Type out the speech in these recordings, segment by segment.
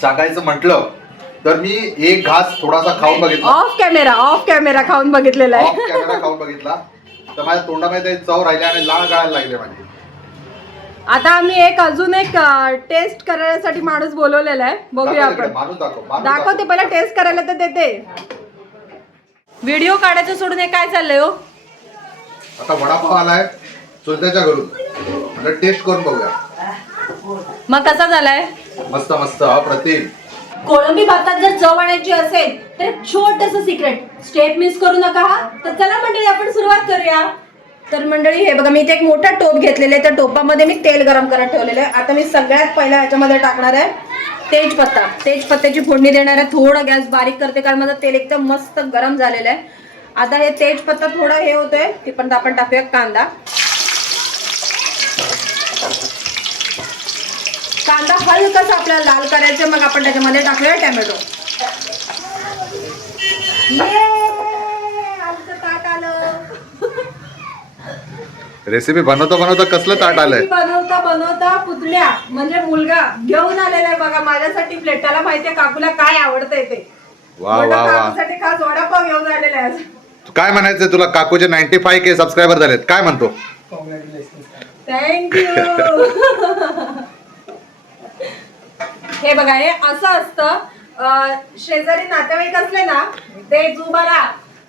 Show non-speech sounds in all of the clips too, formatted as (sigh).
सांगायचं म्हटलं तर मी एक घास थोडासा खाऊन बघितला. ऑफ कॅमेरा ऑफ कॅमेरा खाऊन बघितलेला ऑफ आहे कॅमेरा खाऊन बघितला. तर माझ्या तोंडामध्ये ते चव राहिले आणि लाळ गाळायला लागले माझे. आता आम्ही एक अजून एक टेस्ट करण्यासाठी माणूस बोलवलेला आहे. बघूया दाखव तिकडे, आपण माणूस दाखव माणूस दाखवते दाखव. पहिला टेस्ट करायला तर देते. व्हिडिओ काढायचं सोडून हे काय चाललंय हो? आता वडापाव आलाय चुलत्याच्या घरून. म्हणजे टेस्ट करून बघूया. मग कसा झालाय? मस्त मस्त अप्रतिम कोळंबी भातात जर चव आणायची असेल तर छोटस सिक्रेट स्टेप मिस करू नका हा. तर चला मंडळी आपण सुरुवात करूया. तर मंडळी हे बघा मी इथे एक मोठा टोप घेतलेले आहे. त्या टोपामध्ये मी तेल गरम करत ठेवलेलं आहे. आता मी सगळ्यात पहिला याच्यामध्ये टाकणार आहे तेजपत्ता. तेजपत्त्याची फोडणी देणार आहे. थोडं गॅस बारीक करते कारण माझं तेल एकदम मस्त गरम झालेलं आहे. आता हे तेजपत्ता थोडा हे होतोय. ती पण आपण टाकूया कांदा. कांदा हलकासा आपल्याला लाल करायचा मग आपण त्याच्यामध्ये टाकूया टॅमॅटो. रेसिपी बनवता बनवता कसलं ताट आलंय? बनवता बनवता पुतण्या म्हणजे मुलगा घेऊन आलेला आहे बघा. माझ्यासाठी प्लेट त्याला माहितीये काकूला काय आवडतंय ते. वा वा वा. काकूसाठी खास वडापाव घेऊन आलेला आहे. आज. काय म्हणायचंय तुला? काकूचे नाईन्टी फाय के सबस्क्रायबर झालेत. काय म्हणतो? थँक्यू (laughs) हे बघा हे असं असतं. शेजारी नातेवाईक असले ना ते जुबारा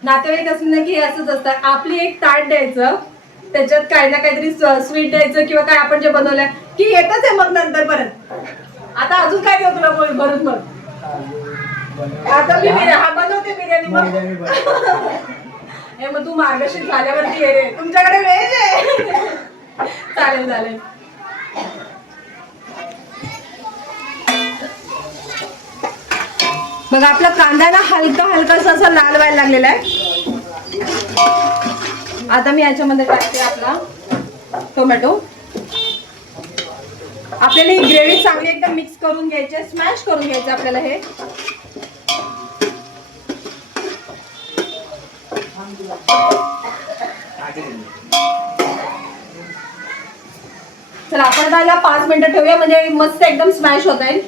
नातेवाईक असले ना की हे असंच असतं. आपली एक ताट द्यायचं. त्याच्यात काही ना काहीतरी स्वीट द्यायचं किंवा काय आपण जे बनवलंय. की येतच आहे मग नंतर परत आता अजून काय देऊ तुला भरून मग आता मी हा बनवते बिर्याणी मग. हे मग तू मार्गशीर झाल्यावरती ये रे. तुमच्याकडे वेळ आहे. चालेल चालेल. बघा आपला कांदा ना हलका हलकासा असा लाल व्हायला लागलेला आहे. आता मी याच्यामध्ये टाकते आपला टोमॅटो. आपल्याला ही ग्रेव्ही चांगली एकदम मिक्स करून घ्यायची स्मॅश करून घ्यायचं आपल्याला हे. चला आपण त्याला पाच मिनिटं ठेवूया म्हणजे मस्त एकदम स्मॅश होत आहे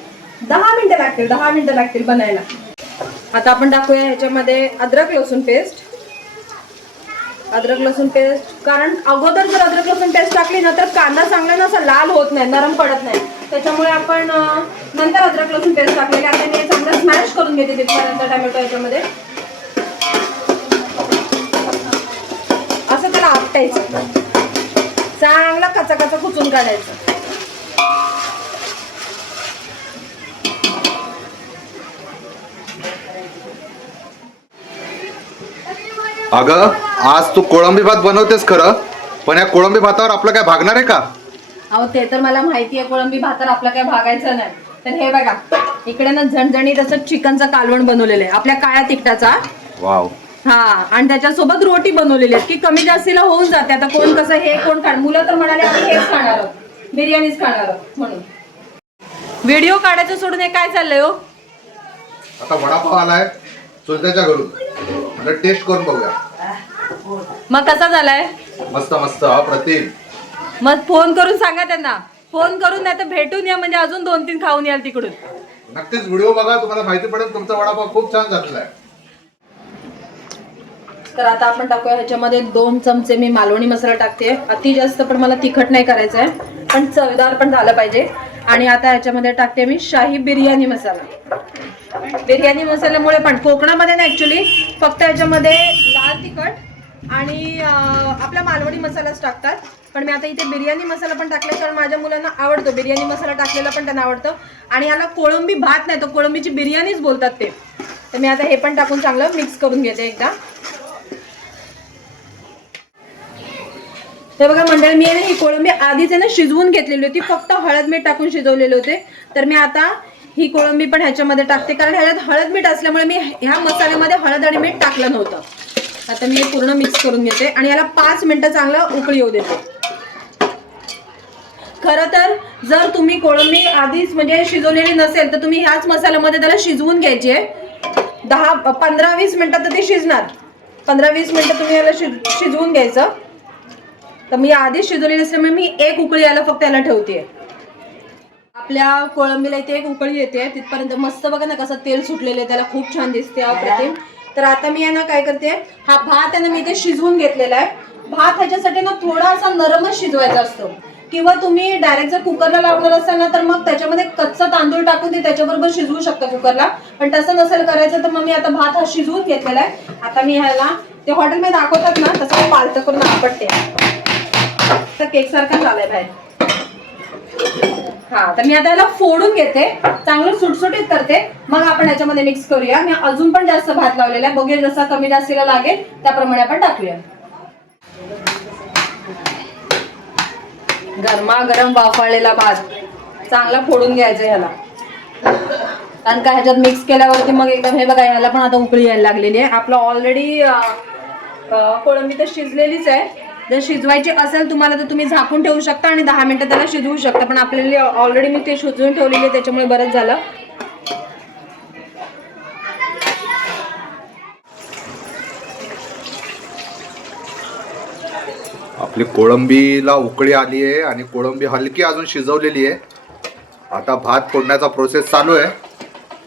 दहा मिनिटं लागतील दहा मिनिटं लागतील बनायला. आता आपण टाकूया ह्याच्यामध्ये अद्रक लसूण पेस्ट अद्रक लसूण पेस्ट कारण अगोदर जर अद्रक लसूण पेस्ट टाकली ना तर कांदा चांगला ना असा लाल होत नाही नरम पडत नाही. त्याच्यामुळे आपण नंतर अद्रक लसूण पेस्ट टाकलेली आता मी चांगलं स्मॅश करून घेते तिथपर्यंत टॅमॅटो याच्यामध्ये. असं त्याला आपटायचं. चांगला कचा कचा कुचून काढायचं. अगं आज तू कोळंबी भात बनवतेस खरं पण या कोळंबी भातावर आपलं काय भागणार आहे का? अहो ते तर मला माहिती आहे कोळंबी भाकर आपला काय भागायचं नाही. तर हे बघा इकडे ना झणझणीत असं चिकनचं कालवण बनवलेलं आहे. आपल्या काळ्या तिखटाचा. वाव. हा आणि त्याच्यासोबत रोटी बनवलेली आहे की कमी जास्तीला होऊन जाते. आता कोण कसं हे कोण खाणार? मुलं तर म्हणाले आम्ही हेच खाणार आहोत. बिर्याणीच खाणार आहोत. म्हणून. व्हिडिओ काढायचं सोडून हे काय चाललंय हो? आता वडापाव आलाय चुलत्याच्या घरून. म्हणजे टेस्ट करून बघूया. मग कसा झालाय? मस्त मस्त. अप्रतिम मग फोन करून सांगा त्यांना. फोन करून नाही तर भेटून या म्हणजे अजून दोन तीन खाऊन याल तिकडून. नक्कीच व्हिडिओ बघा तुम्हाला माहिती पडेल तुमचा वडापाव खूप छान झालेला आहे. तर आता आपण टाकूया ह्याच्यामध्ये दोन चमचे मी मालवणी मसाला टाकते. अति जास्त पण मला तिखट नाही करायचं आहे पण चवदार पण झालं पाहिजे. आणि आता ह्याच्यामध्ये टाकते मी शाही बिर्याणी मसाला. बिर्याणी मसाल्यामुळे पण कोकणामध्ये ना ऍक्च्युली फक्त ह्याच्यामध्ये लाल तिखट आणि आपला मालवणी मसालाच टाकतात. पण मी आता इथे बिर्याणी मसाला पण टाकला कारण माझ्या मुलांना आवडतो. बिर्याणी मसाला टाकलेला पण त्यांना आवडतं. आणि याला कोळंबी भात नाही तर कोळंबीची बिर्याणीच बोलतात ते. तर मी आता हे पण टाकून चांगलं मिक्स करून घेते एकदा. हे बघा मंडळ मी आहे ना ही कोळंबी आधीच आहे ना शिजवून घेतलेली होती. फक्त हळद मीठ टाकून शिजवलेले होते. तर मी आता ही कोळंबी पण ह्याच्यामध्ये टाकते. कारण ह्याच्यात हळद मीठ असल्यामुळे मी ह्या मसाल्यामध्ये हळद आणि मीठ टाकलं नव्हतं. आता मी हे पूर्ण मिक्स करून घेते आणि याला पाच मिनिटं चांगलं उकळी येऊ देते. खरं तर जर तुम्ही कोळंबी आधीच म्हणजे शिजवलेली नसेल तर तुम्ही ह्याच मसाल्यामध्ये त्याला शिजवून घ्यायची आहे. दहा पंधरा वीस मिनिटात तर ते शिजणार. पंधरा वीस मिनिटं तुम्ही याला शिज शिजवून घ्यायचं. तर मी आधीच शिजवलेली असल्यामुळे मी एक उकळी याला फक्त याला ठेवते आपल्या कोळंबीला इथे एक उकळी येते तिथपर्यंत मस्त बघा ना कसं तेल सुटलेलं आहे त्याला खूप छान दिसते अप्रतिम तर आता मी यांना ना काय करते हा भात यांना मी इथे शिजवून घेतलेला आहे. भात ह्याच्यासाठी ना थोडासा नरमच शिजवायचा असतो. किंवा तुम्ही डायरेक्ट जर कुकरला लावणार असाल ना तर मग त्याच्यामध्ये कच्चा तांदूळ टाकून ते त्याच्याबरोबर शिजवू शकता कुकरला. पण तसं नसेल करायचं तर मग मी आता भात हा शिजवून घेतलेला आहे. आता मी ह्याला ते हॉटेलमध्ये दाखवतात ना तसं मी पालतं करून आपटते. तर केक सारखा झालाय बाहेर. हा तर मी आता याला फोडून घेते. चांगलं सुटसुटीत करते. मग आपण याच्यामध्ये मिक्स करूया. मी अजून पण जास्त भात लावलेला आहे. बघेल जसा कमी जास्तीला लागेल त्याप्रमाणे आपण टाकूया. गरमागरम वाफाळलेला भात. चांगला फोडून घ्यायचा ह्याला कारण का ह्याच्यात मिक्स केल्यावरती मग एकदम हे बघा ह्याला पण आता उकळी यायला लागलेली आहे. आपलं ऑलरेडी कोळंबी तर शिजलेलीच आहे. जर शिजवायची असेल तुम्हाला तर तुम्ही झाकून ठेवू शकता आणि दहा मिनटं त्याला शिजवू शकता. पण आपल्याला ऑलरेडी मी ते शिजवून ठेवलेली आहे त्याच्यामुळे बरंच झालं. आपली कोळंबीला उकळी आली आहे आणि कोळंबी हलकी अजून शिजवलेली आहे. आता भात फोडण्याचा प्रोसेस चालू आहे.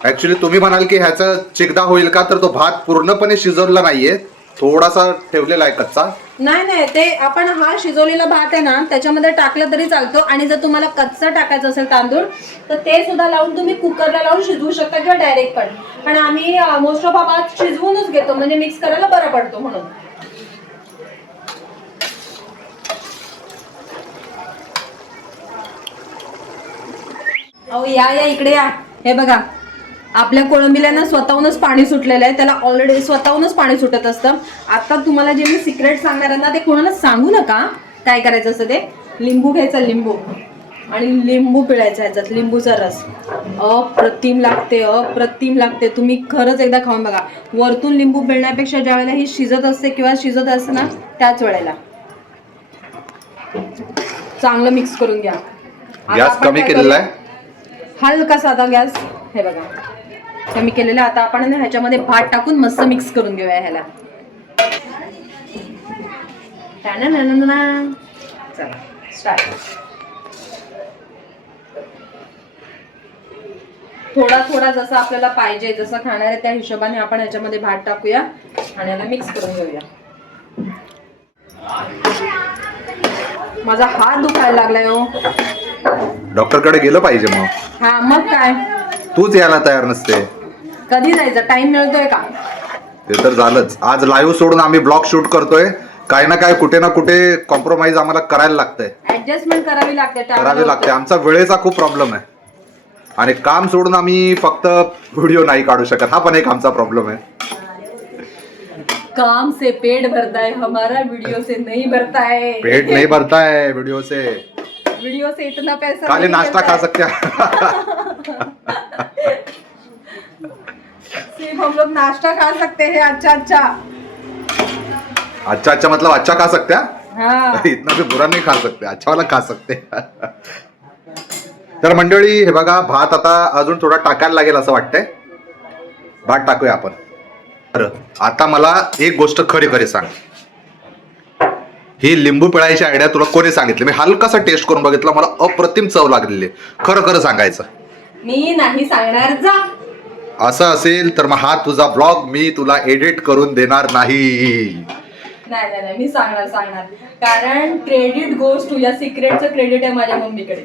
ॲक्च्युली तुम्ही म्हणाल की ह्याचा चिकदा होईल का? तर तो भात पूर्णपणे शिजवलेला नाहीये. थोडासा ठेवलेला आहे कच्चा. नाही नाही ते आपण हा शिजवलेला भात आहे ना त्याच्यामध्ये टाकलं तरी चालतो. आणि जर तुम्हाला कच्चा टाकायचं असेल तांदूळ तर ते सुद्धा लावून तुम्ही कुकरला लावून शिजवू शकता किंवा डायरेक्ट पण. पण आम्ही मोस्ट ऑफ हा भात शिजवूनच घेतो. म्हणजे मिक्स करायला बरा पडतो म्हणून. अहो या या इकडे या. हे बघा. आपल्या कोळंबीला ना स्वतःहूनच पाणी सुटलेलं आहे. त्याला ऑलरेडी स्वतःहूनच पाणी सुटत असतं. आता तुम्हाला जे मी सिक्रेट सांगणार आहे ना ते कोणाला सांगू नका. काय करायचं असतं ते? लिंबू घ्यायचा लिंबू. आणि लिंबू पिळायचा ह्याच्यात लिंबूचा रस. अप्रतिम लागते अप्रतिम लागते. तुम्ही खरंच एकदा खाऊन बघा. वरतून लिंबू पिळण्यापेक्षा ज्या वेळेला ही शिजत असते किंवा शिजत असते ना त्याच वेळेला. चांगलं मिक्स करून घ्या. गॅस कमी केलेला? आहे? हलका साधा गॅस हे बघा. कमी केलेला आता आपण ह्याच्यामध्ये भात टाकून मस्त मिक्स करून घेऊया ह्याला. थोडा थोडा जसा आपल्याला पाहिजे जसं खाणार आहे त्या हिशोबाने आपण ह्याच्यामध्ये भात टाकूया आणि याला मिक्स करून घेऊया. माझा हात दुखायला लागलाय हो. डॉक्टरकडे गेलं पाहिजे मग. हा मग काय? तूच यायला तयार नसते. कधी जायचं? टाइम मिळतोय का? ते तर झालंच. आज लाईव्ह सोडून आम्ही ब्लॉग शूट करतोय. काही ना काही कुठे ना कुठे कॉम्प्रोमाइज आम्हाला करायला लागतंय. ऍडजस्टमेंट करावी लागते करावी लागते. आमचा वेळेचा खूप प्रॉब्लेम आहे. आणि काम सोडून आम्ही फक्त व्हिडिओ नाही काढू शकत. हा पण एक आमचा प्रॉब्लेम आहे. काम से पेट भरता है हमारा वीडियो से नहीं भरता है पेट नहीं भरता है वीडियो से. वीडियो से इतना पैसा खाली नाश्ता खा। सकते हैं. (laughs) सिर्फ हम लोग नाश्ता खा सकते हैं अच्छा अच्छा। अच्छा अच्छा मतलब अच्छा खा सकते हैं? हाँ। इतना भी बुरा नहीं खा सकते अच्छा वाला खा सकते तर मंडळी हे बघा भात आता अजून थोडा टाकायला लागेल असं वाटतंय. भात टाकूया आपण. बरं आता मला एक गोष्ट खरी खरी सांग. ही लिंबू पिळायची आयडिया तुला कोणी सांगितली? मी हलकासा टेस्ट करून बघितला मला अप्रतिम चव लागलेली. खरं खरं सांगायचं. मी नाही सांगणार जा. असं असेल तर मग हा तुझा ब्लॉग मी तुला एडिट करून देणार नाही. नाही नाही नाही मी सांगणार सांगणार. कारण क्रेडिट गोज टू या सिक्रेटचं क्रेडिट आहे माझ्या मम्मीकडे.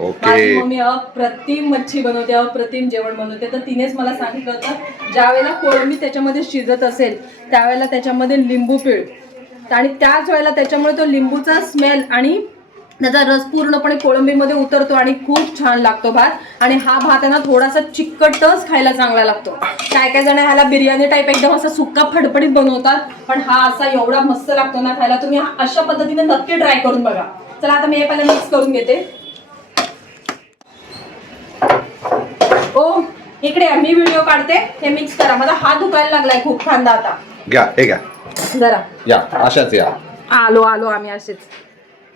ओके माझी मम्मी अप्रतिम मच्छी बनवते अप्रतिम जेवण बनवते. तर तिनेच मला सांगितलं होतं ज्या वेळेला कोळंबी त्याच्यामध्ये शिजत असेल त्यावेळेला त्याच्यामध्ये लिंबू पिळ. आणि त्याच वेळेला त्याच्यामुळे तो लिंबूचा स्मेल आणि त्याचा रस पूर्णपणे कोळंबीमध्ये उतरतो आणि खूप छान लागतो भात. आणि हा भात आहे ना थोडासा चिकटच खायला चांगला लागतो. काय काय जण ह्याला बिर्याणी टाईप एकदम असा सुक्का फडफडीत बनवतात पण हा असा एवढा मस्त लागतो ना खायला. तुम्ही अशा पद्धतीने नक्की ट्राय करून बघा. चला आता मी हे पहिला मिक्स करून घेते. ओ इकडे मी व्हिडिओ काढते. हे मिक्स करा. माझा हात दुखायला लागलाय खूप खांदा आता. घ्या हे घ्या. जरा. या अशाच या. आलो आलो आम्ही असेच.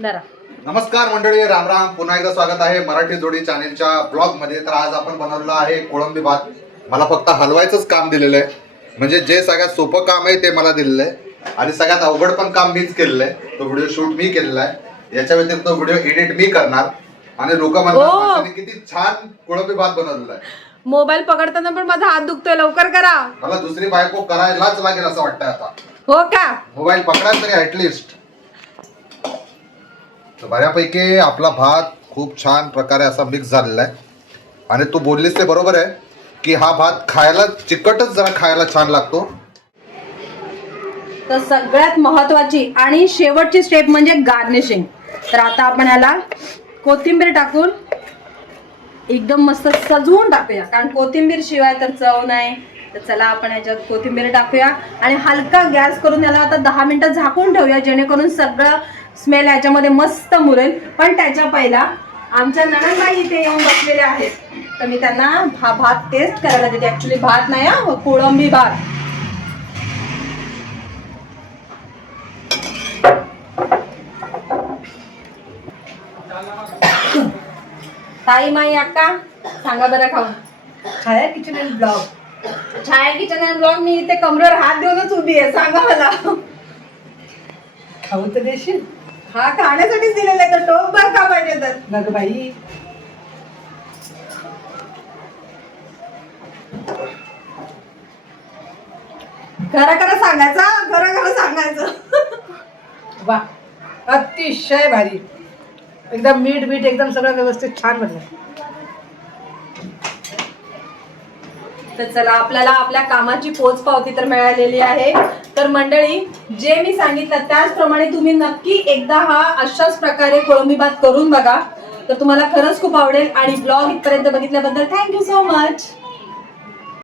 जरा. नमस्कार मंडळी राम राम. पुन्हा एकदा स्वागत आहे मराठी जोडी चॅनेलच्या ब्लॉगमध्ये तर आज आपण बनवलेला आहे कोळंबी भात. मला फक्त हलवायचंच काम दिलेलं आहे. म्हणजे जे सगळ्यात सोपं काम आहे ते मला दिलेलं आहे. आणि सगळ्यात अवघड पण काम मीच केलेलं आहे. तो व्हिडिओ शूट मी केलेला आहे. याच्या व्यतिरिक्त व्हिडिओ एडिट मी करणार. आणि लोक. म्हणतात किती छान कोळंबी भात बनवलेला आहे. मोबाईल पकडताना पण माझा हात दुखतोय लवकर करा. मला दुसरी बायको करायलाच लागेल असं वाटतंय आता. हो का? मोबाईल पकडा तरी ऍटलिस्ट तर बऱ्यापैकी आपला भात खूप छान प्रकारे असा मिक्स झालेला आहे. आणि तू बोललीस ते बरोबर आहे की हा भात खायला चिकटच जरा खायला छान लागतो. तर सगळ्यात महत्वाची आणि शेवटची स्टेप म्हणजे गार्निशिंग तर आता आपण याला कोथिंबीर टाकून एकदम मस्त सजवून टाकूया. कारण कोथिंबीर शिवाय तर चव नाही. तर चला आपण याच्यात कोथिंबीर टाकूया. आणि हलका गॅस करून याला आता दहा मिनिटं झाकून ठेवूया जेणेकरून सगळं स्मेल याच्यामध्ये मस्त मुरेल. पण त्याच्या पहिला आमच्या नणंदबाई इथे येऊन बसलेले आहेत. तर मी त्यांना हा भात टेस्ट करायला देते. ऍक्च्युली भात नाही हा कोळंबी भात. ताई माई अक्का सांगा बरं खाऊन. Chhaya kitchen and blog Chhaya kitchen and blog मी इथे कमरेवर हात देऊनच उभी आहे. सांगा मला. खाऊ तर देशील? हा खाण्यासाठीच दिलेला आहे तर टोप भर का पाहिजे तर? नग बाई. खरं खरं सांगायचं खरं खरं सांगायचं. वा अतिशय भारी. एकदम मीठ मीठ एकदम सगळं व्यवस्थित छान बनलं. तर चला आपल्याला आपल्या कामाची पोच पावती तर मिळालेली आहे. तर मंडळी जे मी सांगितलं त्याचप्रमाणे तुम्ही नक्की एकदा हा अशाच प्रकारे कोळंबी भात करून बघा. तर तुम्हाला खरंच खूप आवडेल आणि ब्लॉग इथपर्यंत बघितल्याबद्दल थँक्यू सो मच